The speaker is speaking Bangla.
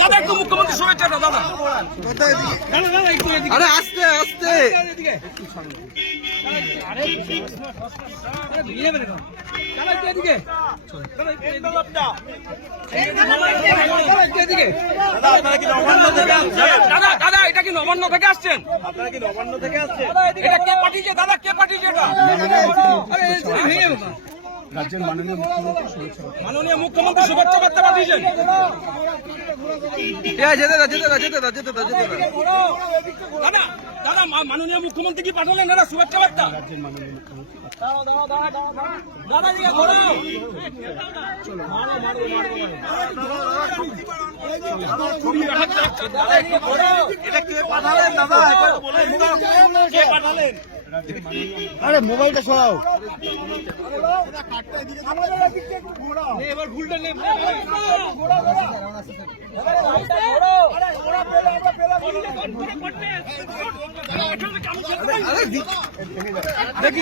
দাদা একটু মুখ্যমন্ত্রী শুভেচ্ছাটা দাদা। আরে আস্তে আস্তে দাদা দাদা এটা কি নবান্ন থেকে আসছেন? আপনারা কি নবান্ন থেকে আসছেন? এটা কে পাঠিয়েছে দাদা, কে পাঠিয়েছে এটা? রাজ্যের মাননীয় মুখ্যমন্ত্রী শুভেচ্ছা মাননীয় মুখ্যমন্ত্রী শুভেচ্ছা বার্তা পাঠিয়েছেন। দাদা দাদা মাননীয় মুখ্যমন্ত্রী কি পাঠালেন দাদা শুভেচ্ছা বার্তা? রাজ্যের মাননীয় মুখ্যমন্ত্রী দাদা দিকে ঘোরাও। এটা কে পাঠালেন দাদা? একবার বলেন তো, কে পাঠালেন? আরে মোবাইলটা সরাও এবার ভুলটা নেই। দেখি